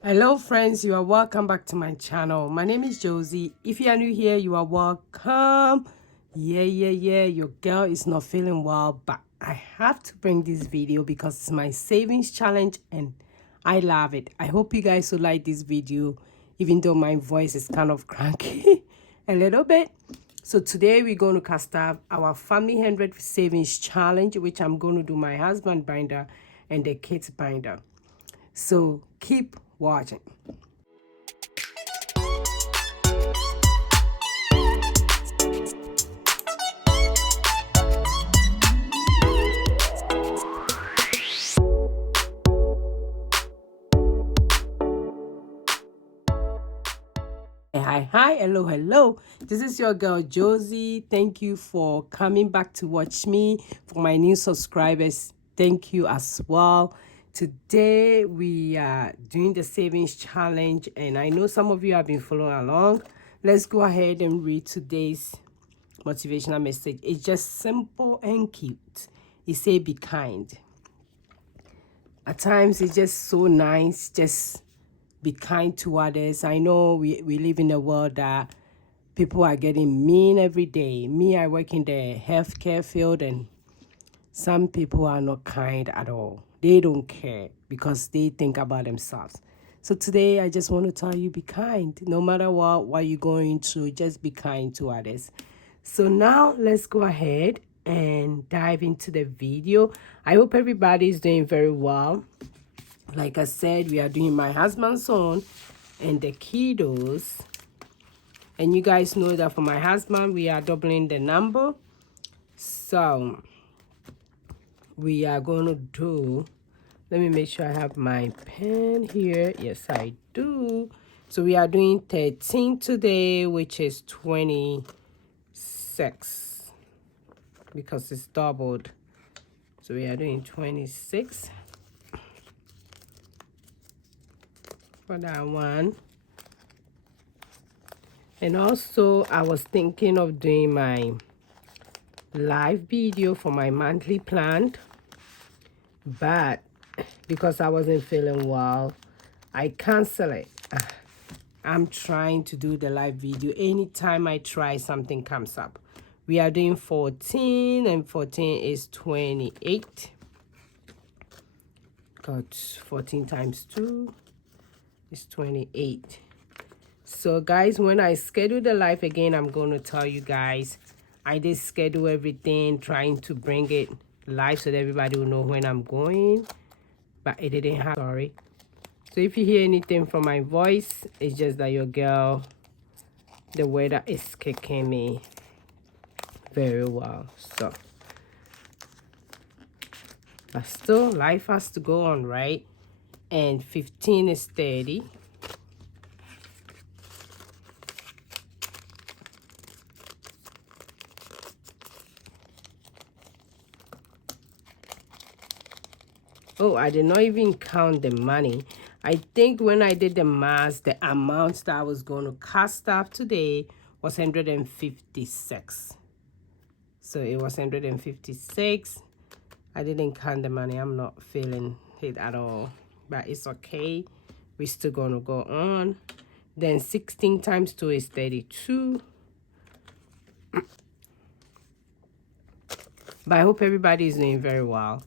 Hello friends, you are welcome back to my channel. My name is Josy. If you are new here, you are welcome. Your girl is not feeling well, but I have to bring this video because it's my savings challenge and I love it. I hope you guys will like this video, even though my voice is kind of cranky a little bit. So today we're going to cast off our family 100 savings challenge, which I'm going to do my husband binder and the kids binder. So keep watching. Hi, hello. This is your girl Josy. Thank you for coming back to watch me. For my new subscribers, thank you as well. Today we are doing the savings challenge, and I know some of you have been following along. Let's go ahead and read today's motivational message. It's just simple and cute. It say be kind. At times it's just so nice, just be kind to others. I know we live in a world that people are getting mean every day. Me, I work in the healthcare field, and some people are not kind at all. They don't care because they think about themselves. So today I just want to tell you, be kind. No matter what you're going through, just be kind to others. So now let's go ahead and dive into the video. I hope everybody is doing very well. Like I said, we are doing my husband's son and the kiddos. And you guys know that for my husband, we are doubling the number. So we are going to do, let me make sure I have my pen here. Yes, I do. So we are doing 13 today, which is 26 because it's doubled. So we are doing 26 for that one. And also I was thinking of doing my live video for my monthly plan, but because I wasn't feeling well, I cancel it. I'm trying to do the live video. Anytime I try, something comes up. We are doing 14, and 14 is 28. Got 14 times 2 is 28. So guys, when I schedule the live again, I'm going to tell you guys. I did schedule everything, trying to bring it live so that everybody will know when I'm going, but it didn't happen. Sorry. So if you hear anything from my voice, it's just that your girl, the weather is kicking me very well. So, but still, life has to go on, right? And 15 is 30. Oh, I did not even count the money. I think when I did the math, the amount that I was going to cast off today was 156. So it was 156. I didn't count the money. I'm not feeling it at all. But it's okay. We're still going to go on. Then 16 times 2 is 32. But I hope everybody is doing very well.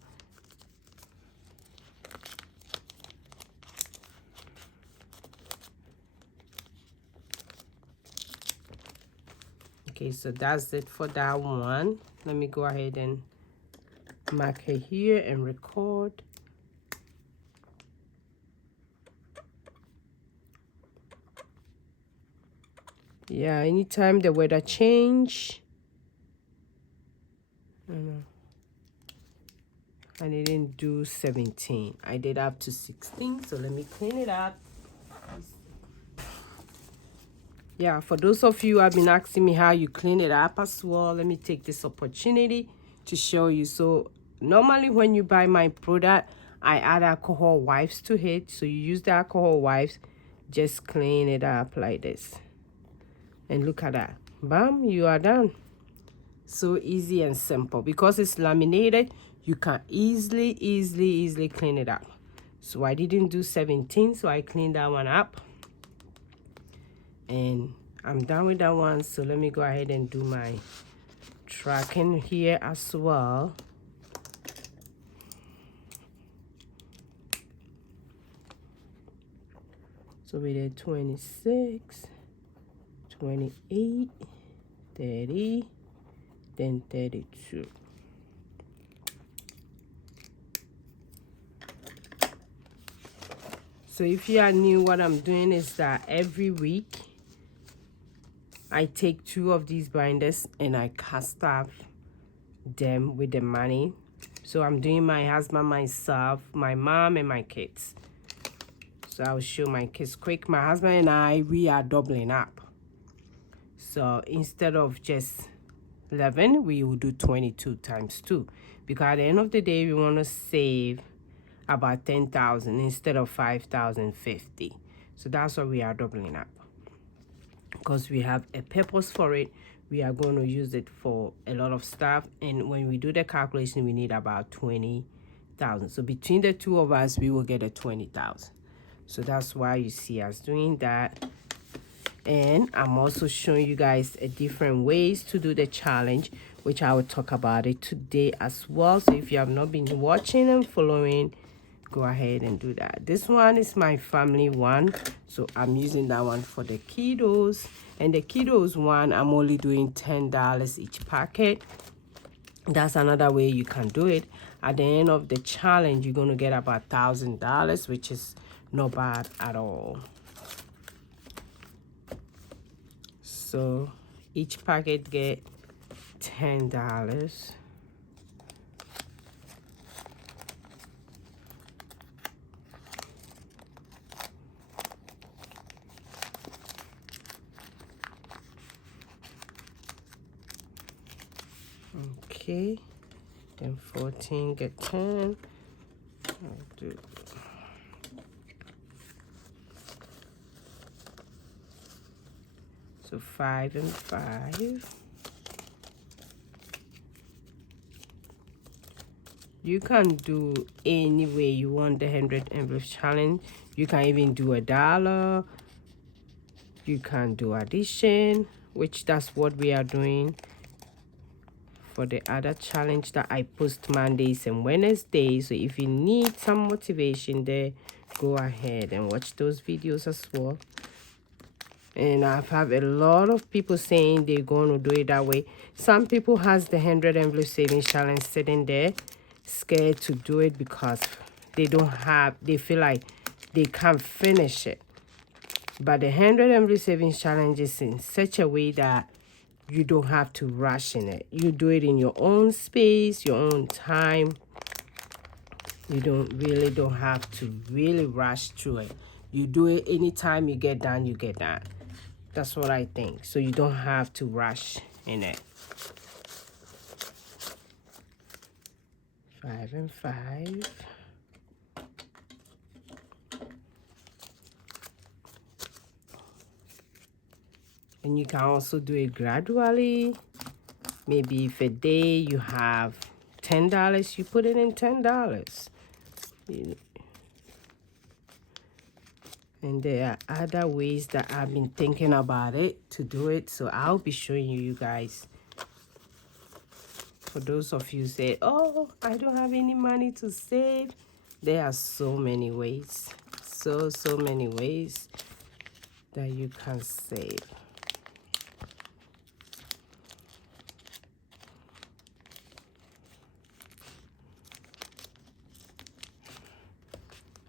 Okay, so that's it for that one. Let me go ahead and mark it here and record. Yeah, anytime the weather change, I didn't do 17. I did up to 16, so let me clean it up. Yeah, for those of you who have been asking me how you clean it up as well, let me take this opportunity to show you. So normally when you buy my product, I add alcohol wipes to it. So you use the alcohol wipes, just clean it up like this. And look at that. Bam, you are done. So easy and simple. Because it's laminated, you can easily clean it up. So I didn't do 17, so I cleaned that one up. And I'm done with that one. So let me go ahead and do my tracking here as well. So we did 26, 28, 30, then 32. So if you are new, what I'm doing is that every week I take 2 of these binders and I cast off them with the money. So I'm doing my husband, myself, my mom, and my kids. So I'll show my kids quick. My husband and I, we are doubling up. So instead of just 11, we will do 22 times 2. Because at the end of the day, we want to save about 10,000 instead of 5,050. So that's why we are doubling up. Because we have a purpose for it. We are going to use it for a lot of stuff. And when we do the calculation, we need about 20,000. So between the 2 of us, we will get a 20,000. So that's why you see us doing that. And I'm also showing you guys a different ways to do the challenge, which I will talk about it today as well. So if you have not been watching and following, go ahead and do that. This one is my family one, so I'm using that one for the kiddos. And the kiddos one, I'm only doing $10 each packet. That's another way you can do it. At the end of the challenge, you're going to get about $1,000, which is not bad at all. So each packet get $10. Okay, then 14 get 10. I'll do so 5 and 5. You can do any way you want the 100 envelopes challenge. You can even do $1. You can do addition, which that's what we are doing for the other challenge that I post Mondays and Wednesdays. So if you need some motivation there, go ahead and watch those videos as well. And I've had a lot of people saying they're going to do it that way. Some people has the 100 envelope savings challenge sitting there, scared to do it because they feel like they can't finish it. But the 100 envelope savings challenge is in such a way that you don't have to rush in it. You do it in your own space, your own time. You don't have to really rush through it. You do it anytime you get done, you get done. That's what I think. So you don't have to rush in it. 5 and 5. And you can also do it gradually. Maybe if a day you have $10, you put it in $10. And there are other ways that I've been thinking about it to do it. So I'll be showing you guys. For those of you who say, oh, I don't have any money to save. There are so many ways. So many ways that you can save.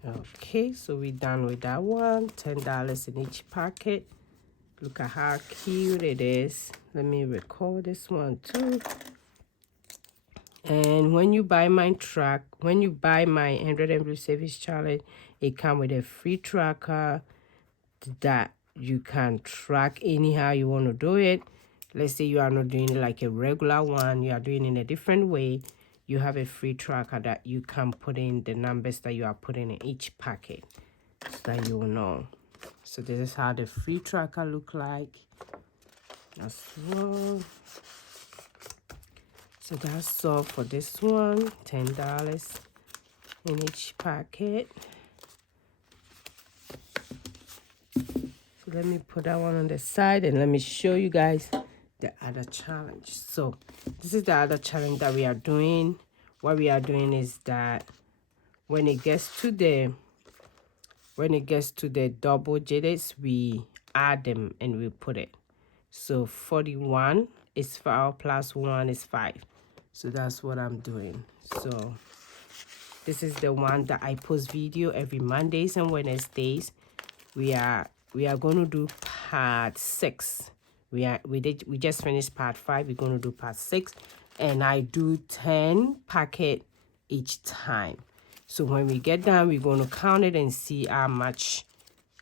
Okay, so we're done with that one. $10 in each packet. Look at how cute it is. Let me record this one too. And when you buy my 100 envelope savings challenge, it comes with a free tracker that you can track anyhow you want to do it. Let's say you are not doing it like a regular one, you are doing it in a different way. You have a free tracker that you can put in the numbers that you are putting in each packet so that you will know. So this is how the free tracker look like as well. So that's all for this one. $10 in each packet. let me put that one on the side and let me show you guys the other challenge. So this is the other challenge that we are doing. What we are doing is that when it gets to the double digits, we add them and we put it. So 41 is 4 plus 1 is 5. So that's what I'm doing. So this is the one that I post video every Mondays and Wednesdays. We are going to do part 6. We just finished part 5. We're going to do part 6, and I do 10 packet each time. So when we get done, we're going to count it and see how much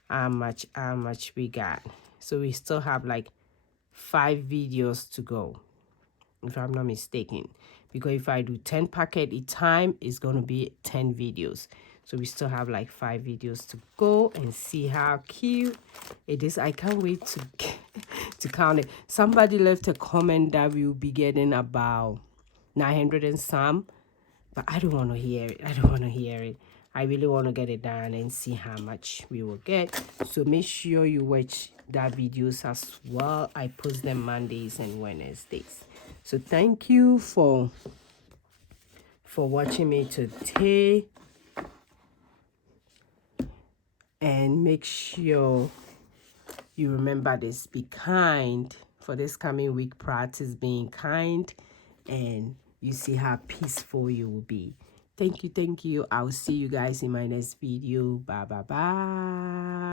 we got. So we still have like 5 videos to go, if I'm not mistaken, because if I do 10 packet each time, it's going to be 10 videos. So we still have like 5 videos to go and see how cute it is. I can't wait to count it. Somebody left a comment that we will be getting about 900 and some, but I don't want to hear it. I really want to get it done and see how much we will get. So make sure you watch that videos as well. I post them Mondays and Wednesdays. So thank you for watching me today. And make sure you remember this. Be kind. For this coming week, practice being kind, and you see how peaceful you will be. Thank you. I'll see you guys in my next video. Bye.